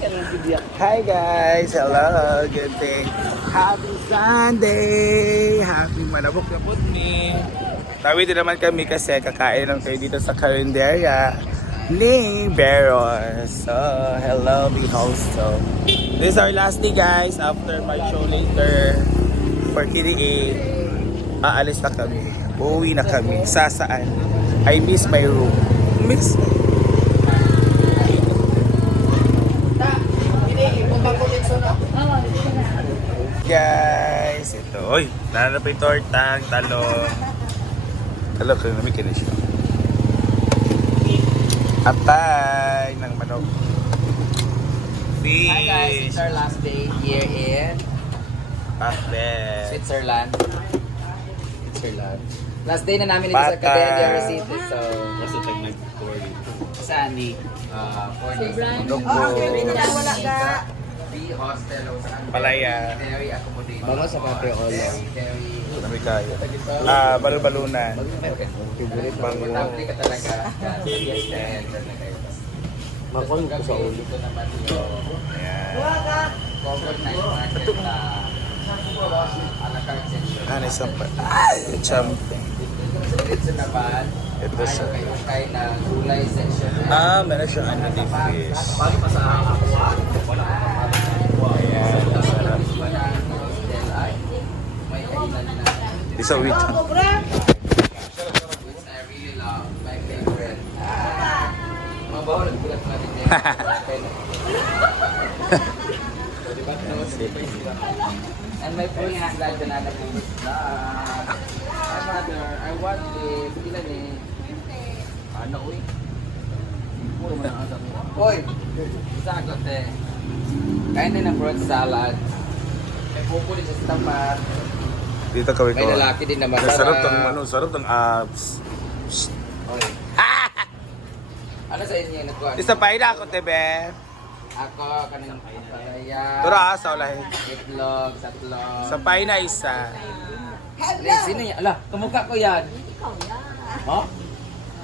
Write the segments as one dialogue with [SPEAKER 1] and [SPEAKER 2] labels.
[SPEAKER 1] Hi guys! Hello! Good day! Happy Sunday! Happy manabok na ni! Tawid naman kami kasi kakain lang tayo dito sa Carinderia ni Beros. So, hello host. So, this is our last day guys after my show later for KDA. Aalis na kami. Uuwi na kami. Sa saan? I miss my room. Miss Uy, nananap yung tortang, talong. Talong, kaya namin kina siya. Atay ng manok. Fish.
[SPEAKER 2] Hi guys, it's our last day here in
[SPEAKER 1] Pakbet.
[SPEAKER 2] Switzerland. Switzerland. Last day na namin dito sa. Cabendier City. So,
[SPEAKER 1] Kasi tag nag-tour
[SPEAKER 2] Sandy. Uh, four days.
[SPEAKER 1] Manok
[SPEAKER 3] Oh,
[SPEAKER 1] ko.
[SPEAKER 3] wala ka.
[SPEAKER 2] The hostel o saan.
[SPEAKER 1] Palaya.
[SPEAKER 2] Very accommodating.
[SPEAKER 4] Vamos sa Patio Olo.
[SPEAKER 2] Very, very.
[SPEAKER 1] Kami kayo. Ah, balon-balunan.
[SPEAKER 2] Komportable ka talaga. Yes, and
[SPEAKER 4] Makuha ko sa ulo.
[SPEAKER 2] Dito naman yung
[SPEAKER 1] Ayan.
[SPEAKER 2] covered night market na a la carte section.
[SPEAKER 1] Ano isang pa? Ay, champing.
[SPEAKER 2] Diretso naman.
[SPEAKER 1] Ito sa...
[SPEAKER 2] Ay, kayo gulay section.
[SPEAKER 1] Ah, meron siyang ano di fish.
[SPEAKER 2] Bago pa sa ako.
[SPEAKER 1] Ayan. Sarap.
[SPEAKER 2] May kainan na.
[SPEAKER 1] Isa wait.
[SPEAKER 2] Which I really love. My favorite. Mabaho lang gulat natin din. And my first is like banana pulis na. My mother, I want this. Ilan eh? Ano uy? Puro mo na asa mo. Hoy! Sagot eh. Kain din ng fruit salad. May pupo din sa tapat.
[SPEAKER 1] Dito kami
[SPEAKER 2] May lalaki din na masarap.
[SPEAKER 1] Sarap ng ano, sarap ng abs.
[SPEAKER 2] Hoy. ano sa inyo nagkuhan?
[SPEAKER 1] Isa pa ina ako, tebe.
[SPEAKER 2] Ako, kanang palaya.
[SPEAKER 1] Pero asa wala.
[SPEAKER 2] Itlog, tatlog.
[SPEAKER 1] Sa pa ina isa.
[SPEAKER 2] Rin, sino yan? Ala, kamukha ko yan. Ha?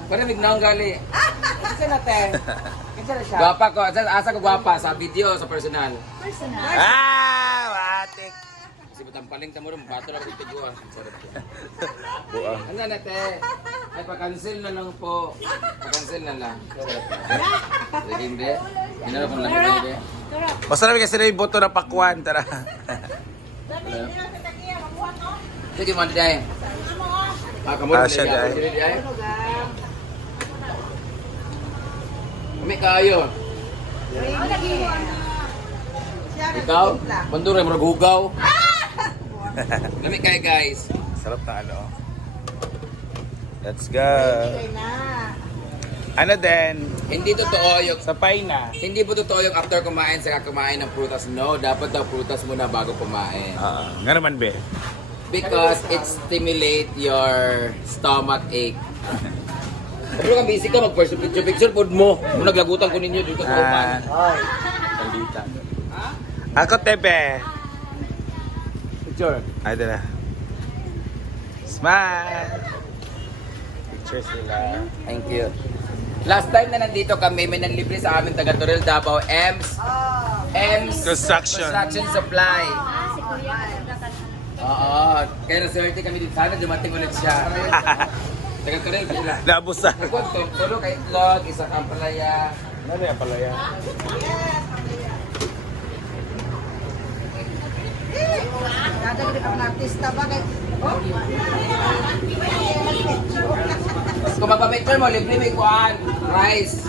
[SPEAKER 2] Pwede bignaong gali. Kasi na te. Kasi na siya. Gwapa ko. Asa, asa ko gwapa? Sa video, sa personal.
[SPEAKER 1] Ah, matik.
[SPEAKER 2] Kasi butang paling tamo rin, bato lang ito ko.
[SPEAKER 1] Buang.
[SPEAKER 2] Ano na te? Ay, pa-cancel na lang po. Pa-cancel na lang. Sige, hindi. Hindi na po lang hindi.
[SPEAKER 1] Masarap kasi na yung boto na pakwan. Tara.
[SPEAKER 2] Sige, mo day. Ah, kamu
[SPEAKER 1] Ah,
[SPEAKER 2] rin
[SPEAKER 1] siya,
[SPEAKER 2] day. Kami kayo. Ikaw? Bandura, murag hugaw. Kami kayo guys.
[SPEAKER 1] Sarap na ano. Let's go. Ano din?
[SPEAKER 2] Hindi totoo yung
[SPEAKER 1] Sa paina.
[SPEAKER 2] hindi po totoo yung after kumain sa kumain ng prutas. No, dapat daw prutas muna bago kumain.
[SPEAKER 1] Ah, nga naman be.
[SPEAKER 2] Because it stimulate your stomach ache. Pero kang busy ka, mag-first picture picture food mo. Kung naglagutan ko ninyo dito sa.
[SPEAKER 1] Ah, ako tebe.
[SPEAKER 2] Picture.
[SPEAKER 1] Ay, dala. Smile. Picture sila.
[SPEAKER 2] Thank you. Last time na nandito kami, may nanlibre sa amin taga Toril Davao, Ems. Ems
[SPEAKER 1] Construction.
[SPEAKER 2] Construction Supply. Oo, kaya naswerte kami dito. Sana dumating ulit siya. taga Toril, pila.
[SPEAKER 1] Nabusan.
[SPEAKER 2] Ako, tulo kay itlog, isa kang palaya.
[SPEAKER 1] Ano yan pala yan?
[SPEAKER 3] Dadagdag ang artista ba? Kay...
[SPEAKER 2] Kung magpa-picture mo, libre may kuhaan. Rice.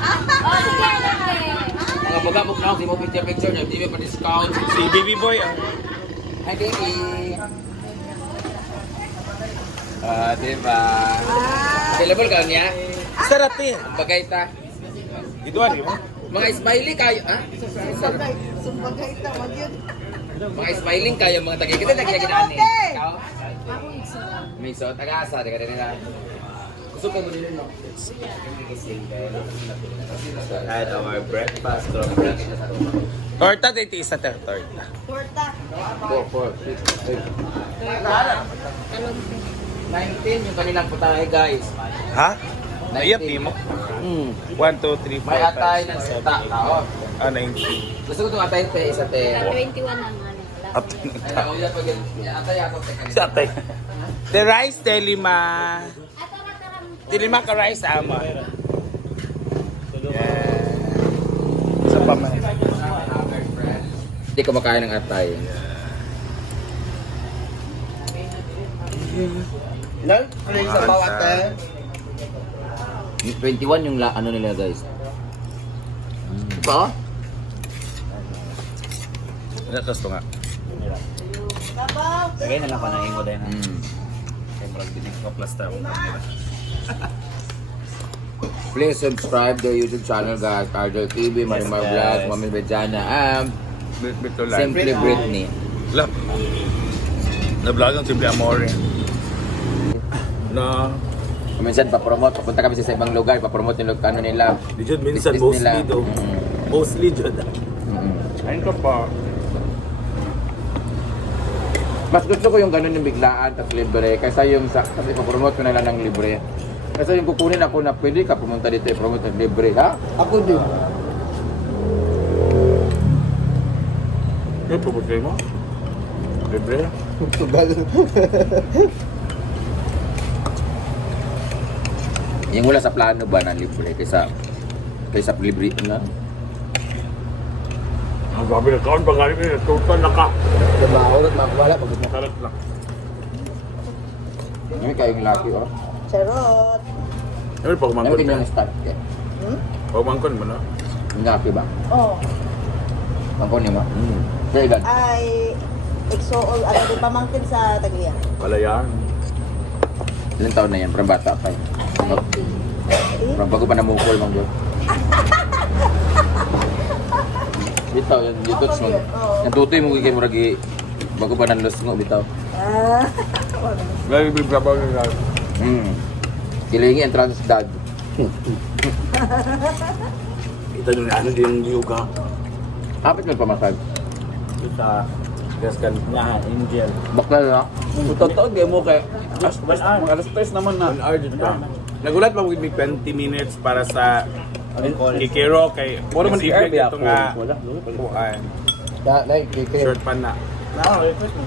[SPEAKER 2] Mga baga mo na, di mo picture-picture niya, di mo pa-discount.
[SPEAKER 1] Si Baby Boy. ah.
[SPEAKER 2] Hi, baby. Ah, diba? Available ka niya?
[SPEAKER 1] Sarap eh.
[SPEAKER 2] Bagay ta.
[SPEAKER 1] Ito ano mo?
[SPEAKER 2] Mga smiley kayo, ha?
[SPEAKER 3] Sumbagay. Sumbagay ito. Wag yun.
[SPEAKER 2] Mga smiling kayo, mga tagay. Kita lagi lagi nani. Ikaw? May so, taga-asa, taga nila. Gusto ko mo nila, no?
[SPEAKER 1] At our breakfast from Torta, dito isa ter torta.
[SPEAKER 3] Torta.
[SPEAKER 2] Four, four, six, eight. 19 yung kanilang putahe, guys.
[SPEAKER 1] Ha? Ayap, di mo?
[SPEAKER 2] Hmm.
[SPEAKER 1] 1, 2, 3, 4,
[SPEAKER 2] May atay ng seta. Tao.
[SPEAKER 1] Ah, 19.
[SPEAKER 2] Gusto ko itong atay te, isa te.
[SPEAKER 5] 21 ang ano.
[SPEAKER 2] Atay ako te.
[SPEAKER 1] sa atay. The rice, te lima. Di lima ka rice, ama. Yeah. Sa pa man.
[SPEAKER 2] Hindi ko makain ng atay.
[SPEAKER 4] Ilan? Ano yung sabaw ate?
[SPEAKER 2] 21 yung la, ano nila guys. Pa?
[SPEAKER 1] Ano to nga?
[SPEAKER 4] Lagay na lang pa ng ingo din.
[SPEAKER 2] Mm.
[SPEAKER 1] Sobrang dinig ko plus daw.
[SPEAKER 2] Please subscribe to YouTube channel guys. Cardel TV, Marimar
[SPEAKER 4] Yes, guys.
[SPEAKER 2] Mami Bejana, and. Simply Britney.
[SPEAKER 1] Lap. Na-vlog ang Simple Amore. Na,
[SPEAKER 2] Minsan pa-promote, papunta kami sa ibang lugar, pa-promote yung ano nila.
[SPEAKER 6] Di dyan minsan mostly
[SPEAKER 2] nila.
[SPEAKER 6] daw.
[SPEAKER 2] Mm.
[SPEAKER 6] Mostly dyan.
[SPEAKER 2] Mm.
[SPEAKER 1] ayun ka pa.
[SPEAKER 2] Mas gusto ko yung ganun yung biglaan tapos libre kaysa yung sa kasi ipopromote ko na lang ng libre. Kasi yung kukunin ako na pwede ka pumunta dito i-promote ng libre, ha?
[SPEAKER 4] Ako din.
[SPEAKER 1] Ano pupunta mo? Libre?
[SPEAKER 4] Tugal.
[SPEAKER 2] Yung wala sa plano ba na libre kaysa kaysa libre na.
[SPEAKER 6] Ang sabi na kaon, pangalim nila, total na ka.
[SPEAKER 4] Trabaho at magwala pag
[SPEAKER 6] Karat lang.
[SPEAKER 2] Yung kayong laki, oh.
[SPEAKER 3] Charot.
[SPEAKER 1] Ano pag
[SPEAKER 2] Ano
[SPEAKER 1] mangkon
[SPEAKER 2] yung
[SPEAKER 1] ka?
[SPEAKER 2] start ka?
[SPEAKER 1] Pag mangkon mo na.
[SPEAKER 2] Yung laki ba?
[SPEAKER 3] Oh,
[SPEAKER 2] Mangkon niyo mo? Mm. Kaya gan.
[SPEAKER 3] ay exool ano di pamangkin sa Taglia.
[SPEAKER 6] Palayan.
[SPEAKER 2] Ilang taon na yan? Parang bata pa eh. Parang bago pa namukol, mang Diyos. Bitaw, Yung,
[SPEAKER 3] yun, oo.
[SPEAKER 2] yung tutoy mo kay Muragi. Bago pa nanlos mo, bitaw.
[SPEAKER 3] Ah.
[SPEAKER 1] Lagi biglabaw nila.
[SPEAKER 2] Hmm. Kilingi entrance dad.
[SPEAKER 6] Kita nyo na ano din yung yoga.
[SPEAKER 2] Kapit mo pamasag.
[SPEAKER 4] sa gaskan nga, angel.
[SPEAKER 2] Bakla na.
[SPEAKER 4] Totoo, di mo kay... Alas tres naman na.
[SPEAKER 1] Nagulat pa me 20 minutes para sa
[SPEAKER 4] Ano
[SPEAKER 1] Kikiro kay
[SPEAKER 4] Puro man i-air
[SPEAKER 1] ito nga
[SPEAKER 4] Wala.
[SPEAKER 1] kuan.
[SPEAKER 4] Da, like, kikir.
[SPEAKER 1] Short pan na.
[SPEAKER 4] Na, request mo.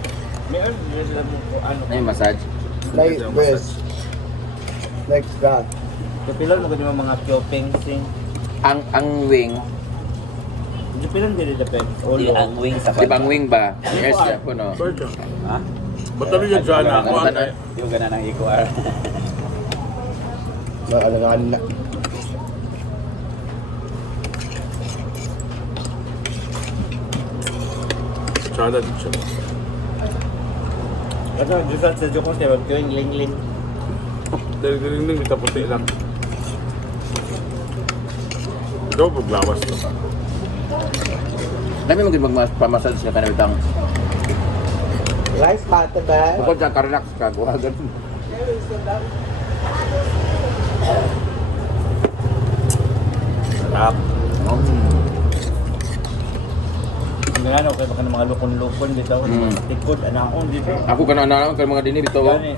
[SPEAKER 4] May earn, may sila mo ano.
[SPEAKER 2] Ano yung massage?
[SPEAKER 4] Like
[SPEAKER 1] this.
[SPEAKER 4] Like that. Kapilan mo ganyan mga chopping sing.
[SPEAKER 2] Ang ang wing,
[SPEAKER 4] Kapilan din depend. Ulo. ang wing sa
[SPEAKER 2] di ba ang wing ba? Yes, yeah, po no.
[SPEAKER 4] Ha?
[SPEAKER 6] Ba't ano yan dyan? Ako
[SPEAKER 2] Ano
[SPEAKER 6] ang
[SPEAKER 2] ka
[SPEAKER 4] Yung gana ng ikuar.
[SPEAKER 7] Maalangan na.
[SPEAKER 6] Siya.
[SPEAKER 4] Ano, di sa sa Jokong Steve, yung ling-ling.
[SPEAKER 6] Dahil galing lang, kita puti lang. Ito, paglawas to.
[SPEAKER 2] Dami mo magpamassage ka kanang itang.
[SPEAKER 4] Rice pate ba?
[SPEAKER 2] Bukod sa ka-relax ka, kuha ganun.
[SPEAKER 6] Sarap.
[SPEAKER 4] Ang ano, kaya baka ng mga lukon-lukon dito.
[SPEAKER 2] Mm.
[SPEAKER 4] Tikod, anaon dito.
[SPEAKER 2] Ako ka na na kay mga dini dito. oh.
[SPEAKER 4] Gani.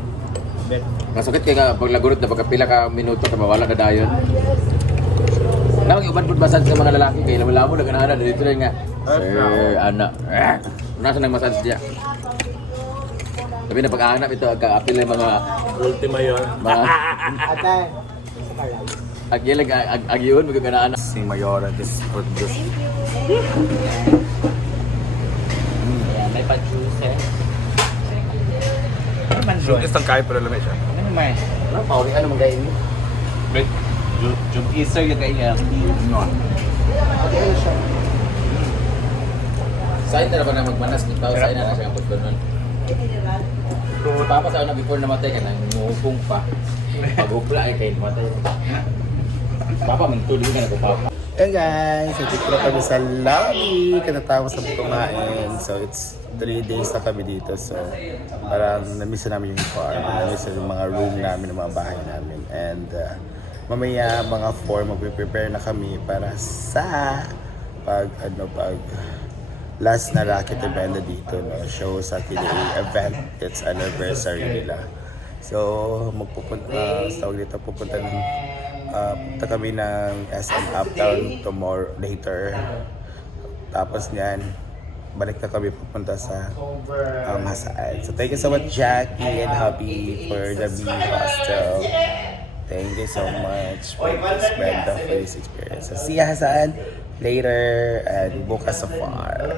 [SPEAKER 4] Bet.
[SPEAKER 2] Kasakit kay nga pag lagurot na pila ka minuto ka mawala ka dayon. Namang uban pud massage sa mga lalaki kay lamo-lamo na ganahan dito lang nga. Sir, ana. Eh, Nasa nang massage dia. Sabi na pag-ahanap ito, agka-apil ng mga
[SPEAKER 6] Ultima yun.
[SPEAKER 2] mga
[SPEAKER 4] Ate.
[SPEAKER 2] agilag ag agyun magaganahan.
[SPEAKER 1] Si Mayora this for this.
[SPEAKER 4] Ayan, may pa-juice eh. Ano man
[SPEAKER 1] So, isang kain pero lamay siya.
[SPEAKER 4] Ano may?
[SPEAKER 2] Ano pa ano man gayon?
[SPEAKER 1] Bet.
[SPEAKER 4] Jug Easter yung kaya.
[SPEAKER 1] No.
[SPEAKER 2] Sain na ba na magmanas kita sain na na siya pud nun. Papa sa na before namatay ka nang muhupong pa. Pagupla ay kay namatay. Papa man tuloy ka na ko papa.
[SPEAKER 7] Hey guys, nandito na kami sa lobby. Kanatapos na kumain. So it's 3 days na kami dito. So parang namiss na namin yung farm. Namiss na yung mga room namin, yung mga bahay namin. And uh, mamaya mga 4 magpe-prepare na kami para sa pag ano pag last na racket event dito no show sa KDA event it's anniversary nila so magpupunta sa tawag dito pupunta ng uh, punta kami ng SM Uptown tomorrow later
[SPEAKER 1] Tapos niyan, balik na kami pupunta sa um, Hasaan. So thank you so much Jackie and Happy for the B Hostel. Thank you so much for this Brenda for this experience. So see ya Hasaan later and bukas sa far.